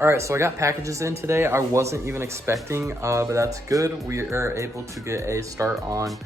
All right, so I got packages in today. I wasn't even expecting, but that's good. We are able to get a start on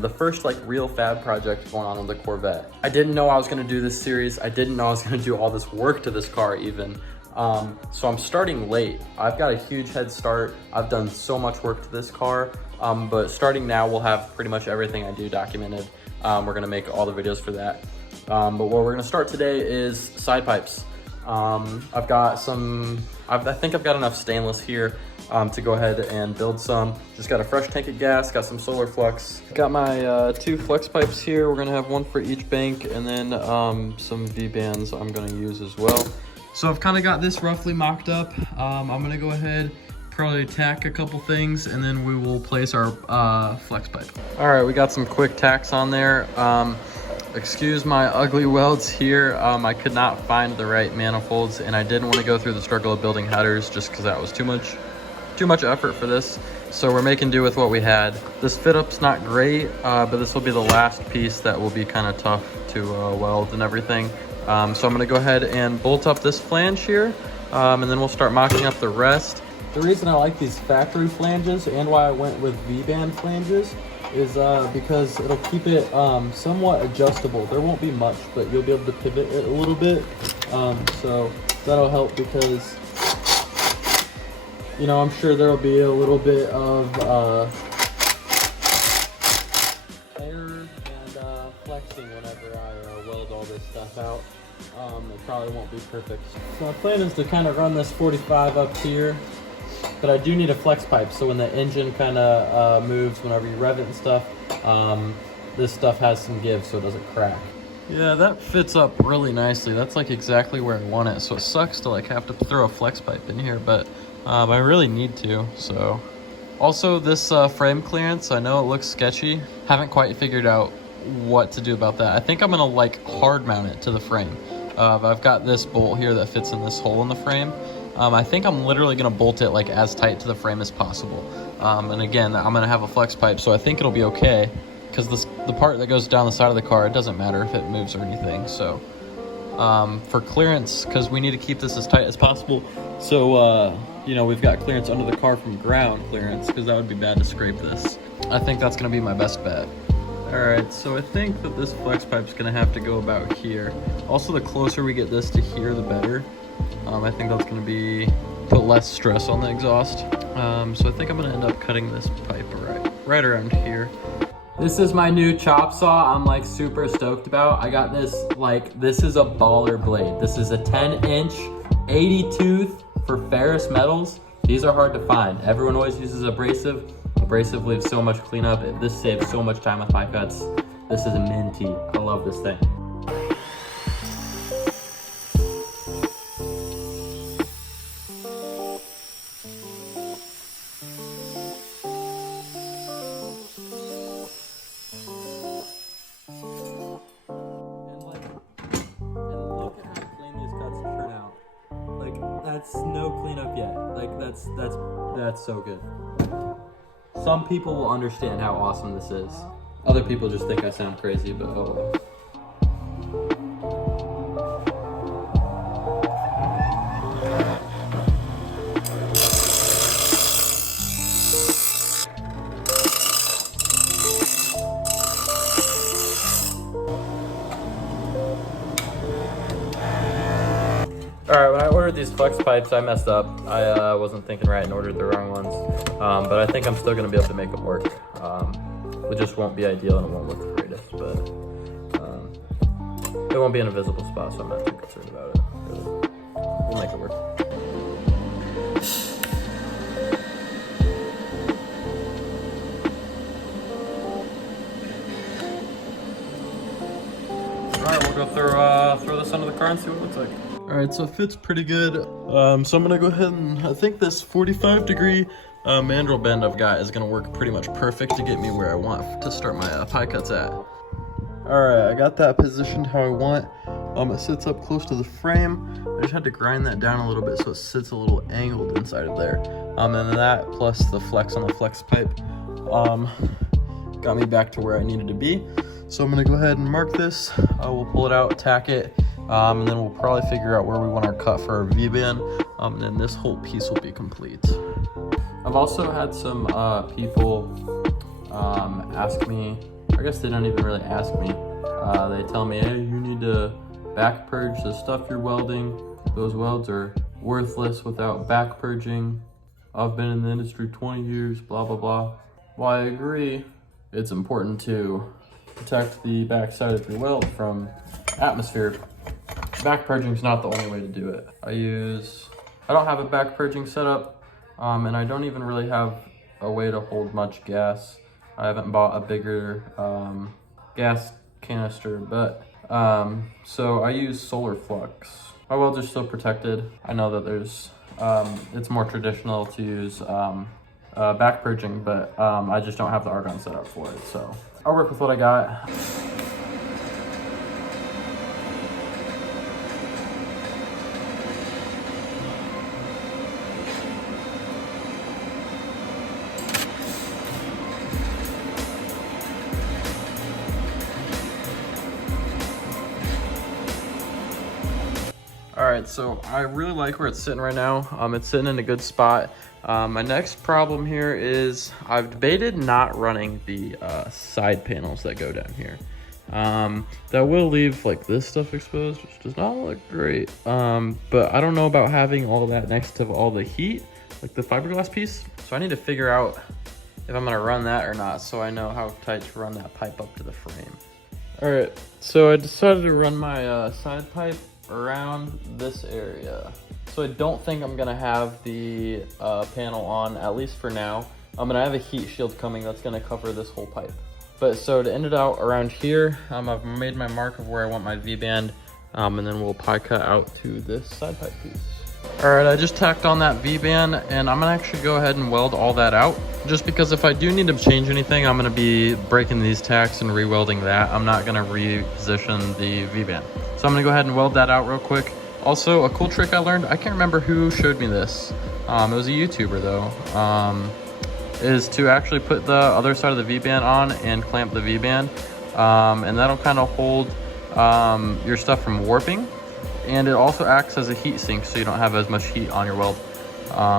the first like real fab project going on with the Corvette. I didn't know I was gonna do this series. I didn't know I was gonna do all this work to this car even. So I'm starting late. I've got a huge head start. I've done so much work to this car, but starting now, we'll have pretty much everything I do documented. We're gonna make all the videos for that. But what we're gonna start today is side pipes. I've got some, I think I've got enough stainless here to go ahead and build some. Just got a fresh tank of gas, got some solar flux. Got my 2 flex pipes here. We're gonna have one for each bank, and then some V-bands I'm gonna use as well. So I've kind of got this roughly mocked up. I'm gonna go ahead, probably tack a couple things, and then we will place our flex pipe. All right, we got some quick tacks on there. Excuse my ugly welds here. I could not find the right manifolds, and I didn't want to go through the struggle of building headers just because that was too much effort for this. So we're making do with what we had. This fit up's not great, but this will be the last piece that will be kind of tough to weld and everything. So I'm gonna go ahead and bolt up this flange here, and then we'll start mocking up the rest. The reason I like these factory flanges and why I went with V-band flanges is because it'll keep it somewhat adjustable. There won't be much, but you'll be able to pivot it a little bit. So that'll help because, you know, I'm sure there'll be a little bit of error and flexing whenever I weld all this stuff out. It probably won't be perfect. So my plan is to kind of run this 45 up here, but I do need a flex pipe, so when the engine kind of moves, whenever you rev it and stuff, this stuff has some give so it doesn't crack. Yeah, that fits up really nicely. That's like exactly where I want it, so it sucks to like have to throw a flex pipe in here, but I really need to, so. Also, this frame clearance, I know it looks sketchy. Haven't quite figured out what to do about that. I think I'm gonna like hard mount it to the frame. I've got this bolt here that fits in this hole in the frame. I think I'm literally gonna bolt it like as tight to the frame as possible. And again, I'm gonna have a flex pipe, so I think it'll be okay, because the part that goes down the side of the car, it doesn't matter if it moves or anything. So for clearance, because we need to keep this as tight as possible, so you know, we've got clearance under the car from ground clearance, because that would be bad to scrape this. I think that's gonna be my best bet. All right, so I think that this flex pipe's gonna have to go about here. Also, the closer we get this to here, the better. I think that's gonna put less stress on the exhaust. So I think I'm gonna end up cutting this pipe right around here. This is my new chop saw. I'm like super stoked about. I got this, like, this is a baller blade. This is a 10-inch, 80 tooth for ferrous metals. These are hard to find. Everyone always uses abrasive. Abrasive leaves so much cleanup. This saves so much time with my cuts. This is a minty. I love this thing. That's no cleanup yet. Like that's so good. Some people will understand how awesome this is. Other people just think I sound crazy, but oh well. Alright, when I ordered these flex pipes, I messed up. I wasn't thinking right and ordered the wrong ones. But I think I'm still going to be able to make them work. It just won't be ideal and it won't look the greatest, but it won't be in a visible spot, so I'm not too concerned about it. Really. We'll make it work. Alright, we'll go throw this under the car and see what it looks like. Alright, so it fits pretty good. So I'm gonna go ahead and I think this 45-degree mandrel bend I've got is gonna work pretty much perfect to get me where I want to start my pie cuts at. Alright, I got that positioned how I want. It sits up close to the frame. I just had to grind that down a little bit so it sits a little angled inside of there. And then that plus the flex on the flex pipe got me back to where I needed to be. So I'm gonna go ahead and mark this. We'll pull it out, tack it, and then we'll probably figure out where we want our cut for our V-band. and then this whole piece will be complete. I've also had some people ask me, I guess they don't even really ask me, they tell me, hey, you need to back purge the stuff you're welding. Those welds are worthless without back purging. I've been in the industry 20 years, blah, blah, blah. Well, I agree. It's important to protect the backside of your weld from atmosphere. Back purging is not the only way to do it. I don't have a back purging setup, and I don't even really have a way to hold much gas. I haven't bought a bigger gas canister, but so I use solar flux. My welds are still protected. I know that there's, it's more traditional to use back purging, but I just don't have the argon set up for it. So I'll work with what I got. All right, so I really like where it's sitting right now. It's sitting in a good spot. My next problem here is I've debated not running the side panels that go down here. That will leave like this stuff exposed, which does not look great. But I don't know about having all that next to all the heat, like the fiberglass piece. So I need to figure out if I'm gonna run that or not, so I know how tight to run that pipe up to the frame. All right, so I decided to run my side pipe around this area. So I don't think I'm gonna have the panel on, at least for now. I'm gonna have a heat shield coming that's gonna cover this whole pipe. But so to end it out around here, I've made my mark of where I want my V-band, and then we'll pie cut out to this side pipe piece. All right, I just tacked on that V-band, and I'm gonna actually go ahead and weld all that out, just because if I do need to change anything, I'm gonna be breaking these tacks and re-welding that. I'm not gonna reposition the V-band. So I'm gonna go ahead and weld that out real quick. Also, a cool trick I learned, I can't remember who showed me this. It was a YouTuber though, is to actually put the other side of the V-band on and clamp the V-band. And that'll kind of hold your stuff from warping. And it also acts as a heat sink, so you don't have as much heat on your weld.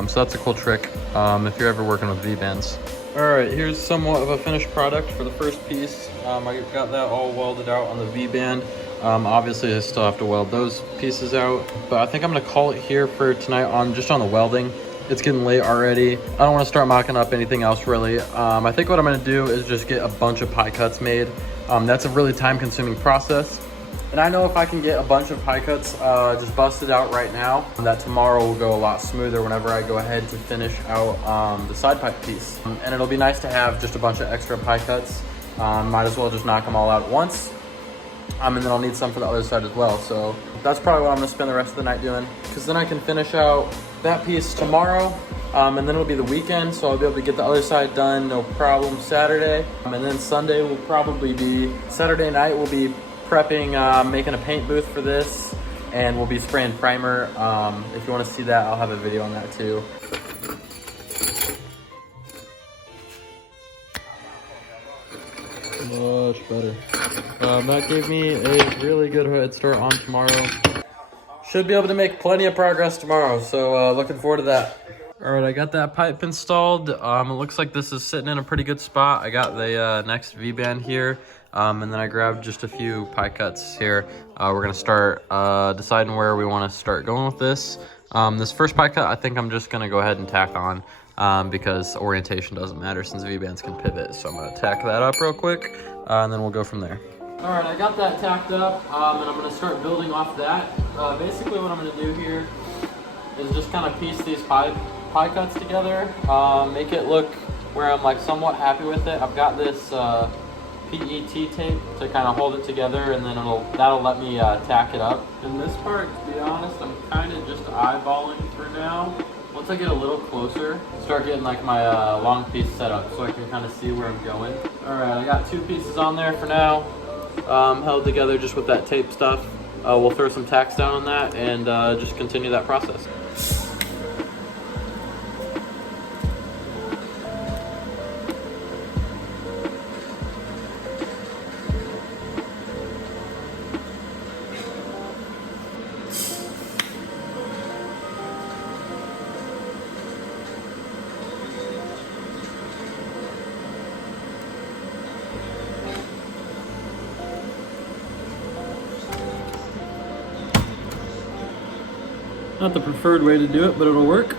So that's a cool trick if you're ever working with V-bands. All right, here's somewhat of a finished product for the first piece. I got that all welded out on the V-band. Obviously I still have to weld those pieces out, but I think I'm gonna call it here for tonight on just on the welding. It's getting late already. I don't wanna start mocking up anything else really. I think what I'm gonna do is just get a bunch of pie cuts made. That's a really time consuming process. And I know if I can get a bunch of pie cuts just busted out right now, that tomorrow will go a lot smoother whenever I go ahead to finish out the side pipe piece. And it'll be nice to have just a bunch of extra pie cuts. Might as well just knock them all out at once. And then I'll need some for the other side as well. So that's probably what I'm gonna spend the rest of the night doing, because then I can finish out that piece tomorrow. And then it'll be the weekend, so I'll be able to get the other side done, no problem, Saturday. And then Sunday will probably be, Saturday night we'll be prepping, making a paint booth for this, and we'll be spraying primer. If you wanna see that, I'll have a video on that too. Much better. That gave me a really good head start on tomorrow. Should be able to make plenty of progress tomorrow, so looking forward to that. All right, I got that pipe installed. It looks like this is sitting in a pretty good spot. I got the next V-band here, and then I grabbed just a few pie cuts here. We're gonna start deciding where we wanna start going with this. This first pie cut, I think I'm just gonna go ahead and tack on because orientation doesn't matter since V-bands can pivot. So I'm gonna tack that up real quick, and then we'll go from there. All right, I got that tacked up, and I'm gonna start building off that. Basically what I'm gonna do here is just kind of piece these pie cuts together, make it look where I'm like somewhat happy with it. I've got this PET tape to kind of hold it together, and then that'll let me tack it up. And this part, to be honest, I'm kind of just eyeballing for now. Once I get a little closer, start getting like my long piece set up so I can kind of see where I'm going. All right, I got two pieces on there for now, held together just with that tape stuff. We'll throw some tacks down on that and just continue that process. Not the preferred way to do it, but it'll work.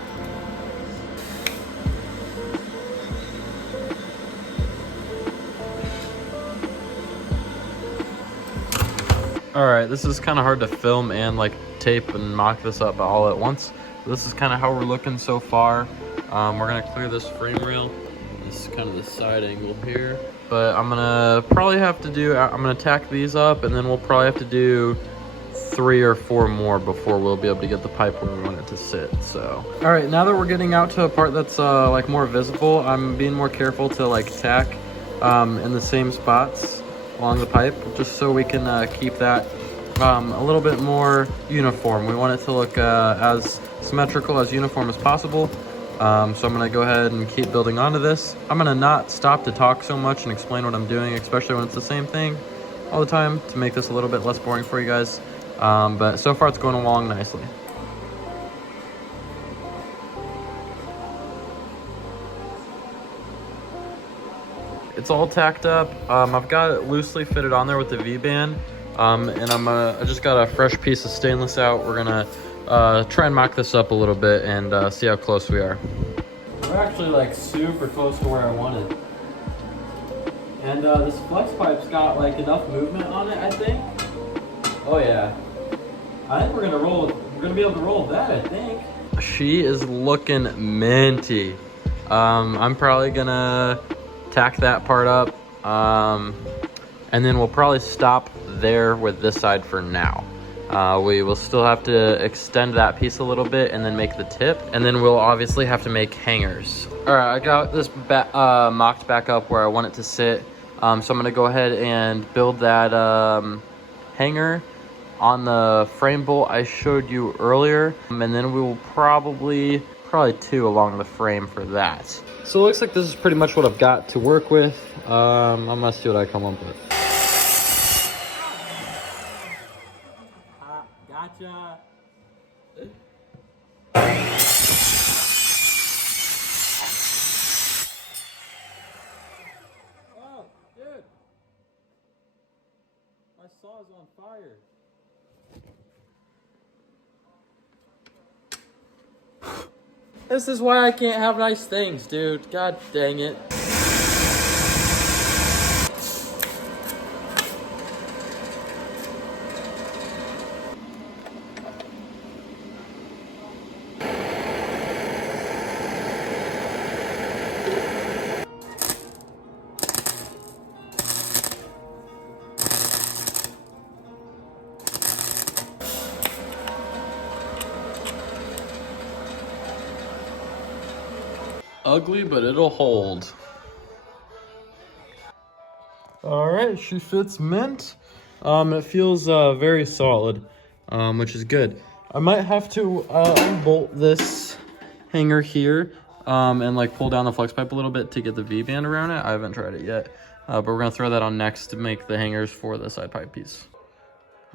All right, this is kind of hard to film and like tape and mock this up all at once. This is kind of how we're looking so far. We're gonna clear this frame rail. This is kind of the side angle here. But I'm gonna probably have to do, I'm gonna tack these up, and then we'll probably have to do 3 or 4 more before we'll be able to get the pipe where we want it to sit. So all right, now that we're getting out to a part that's like more visible, I'm being more careful to like tack in the same spots along the pipe, just so we can keep that a little bit more uniform. We want it to look as symmetrical, as uniform as possible. So I'm gonna go ahead and keep building onto this. I'm gonna not stop to talk so much and explain what I'm doing, especially when it's the same thing all the time, to make this a little bit less boring for you guys. But so far it's going along nicely. It's all tacked up. I've got it loosely fitted on there with the V-band. And I just got a fresh piece of stainless out. We're gonna try and mock this up a little bit and see how close we are. We're actually like super close to where I wanted. And this flex pipe's got like enough movement on it, I think. Oh yeah. I think we're gonna be able to roll that, I think. She is looking minty. I'm probably gonna tack that part up. And then we'll probably stop there with this side for now. We will still have to extend that piece a little bit and then make the tip. And then we'll obviously have to make hangers. All right, I got this mocked back up where I want it to sit. So I'm gonna go ahead and build that hanger on the frame bolt I showed you earlier. And then we will probably 2 along the frame for that. So it looks like this is pretty much what I've got to work with. I'm gonna see what I come up with. Gotcha. Oh, dude. My saw is on fire. This is why I can't have nice things, dude. God dang it. Ugly, but it'll hold. All right, she fits mint. It feels very solid, which is good. I might have to unbolt this hanger here and like pull down the flex pipe a little bit to get the V-band around it. I haven't tried it yet, but we're gonna throw that on next to make the hangers for the side pipe piece.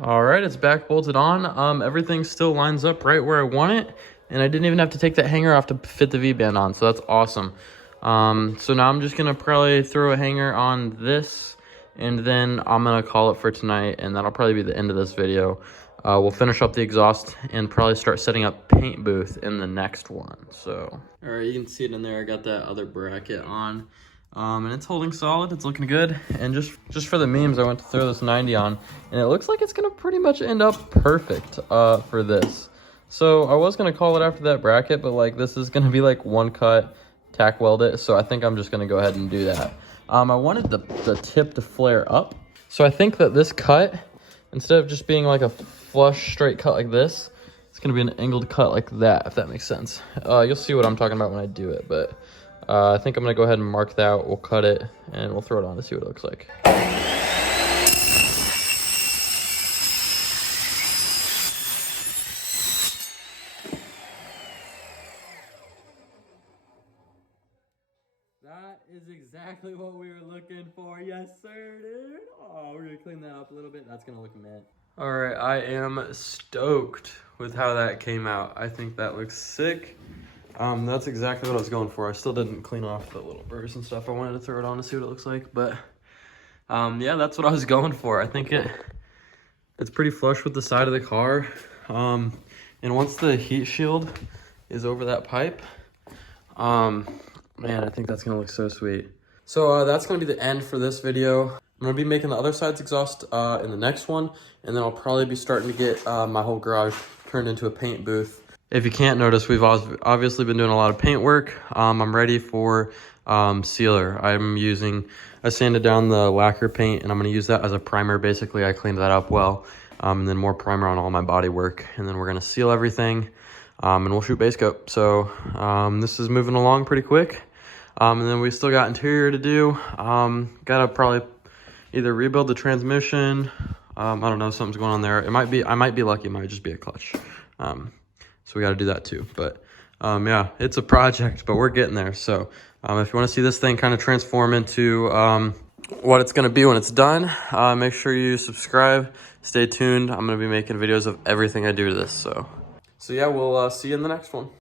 All right, it's back bolted on. Everything still lines up right where I want it. And I didn't even have to take that hanger off to fit the V-band on, so that's awesome. So now I'm just gonna probably throw a hanger on this, and then I'm gonna call it for tonight, and that'll probably be the end of this video. We'll finish up the exhaust and probably start setting up paint booth in the next one. So, all right, you can see it in there. I got that other bracket on, and it's holding solid. It's looking good. And just for the memes, I went to throw this 90 on, and it looks like it's gonna pretty much end up perfect for this. So I was gonna call it after that bracket, but like this is gonna be like one cut, tack weld it. So I think I'm just gonna go ahead and do that. I wanted the tip to flare up. So I think that this cut, instead of just being like a flush straight cut like this, it's gonna be an angled cut like that, if that makes sense. You'll see what I'm talking about when I do it, but I think I'm gonna go ahead and mark that out. We'll cut it and we'll throw it on to see what it looks like. That is exactly what we were looking for. Yes, sir, dude. Oh, we're gonna clean that up a little bit. That's gonna look mint. All right, I am stoked with how that came out. I think that looks sick. That's exactly what I was going for. I still didn't clean off the little burrs and stuff. I wanted to throw it on to see what it looks like, but yeah, that's what I was going for. I think it's pretty flush with the side of the car. And once the heat shield is over that pipe, man, I think that's gonna look so sweet. So that's gonna be the end for this video. I'm gonna be making the other side's exhaust in the next one, and then I'll probably be starting to get my whole garage turned into a paint booth. If you can't notice, we've obviously been doing a lot of paint work. I'm ready for sealer. I sanded down the lacquer paint, and I'm gonna use that as a primer. Basically, I cleaned that up well, and then more primer on all my body work, and then we're gonna seal everything, and we'll shoot base coat. So this is moving along pretty quick, and then we still got interior to do. Gotta probably either rebuild the transmission. I don't know, something's going on there. I might be lucky. It might just be a clutch. So we got to do that too. But yeah, it's a project, but we're getting there. So if you want to see this thing kind of transform into what it's going to be when it's done, make sure you subscribe. Stay tuned. I'm going to be making videos of everything I do to this. So yeah, we'll see you in the next one.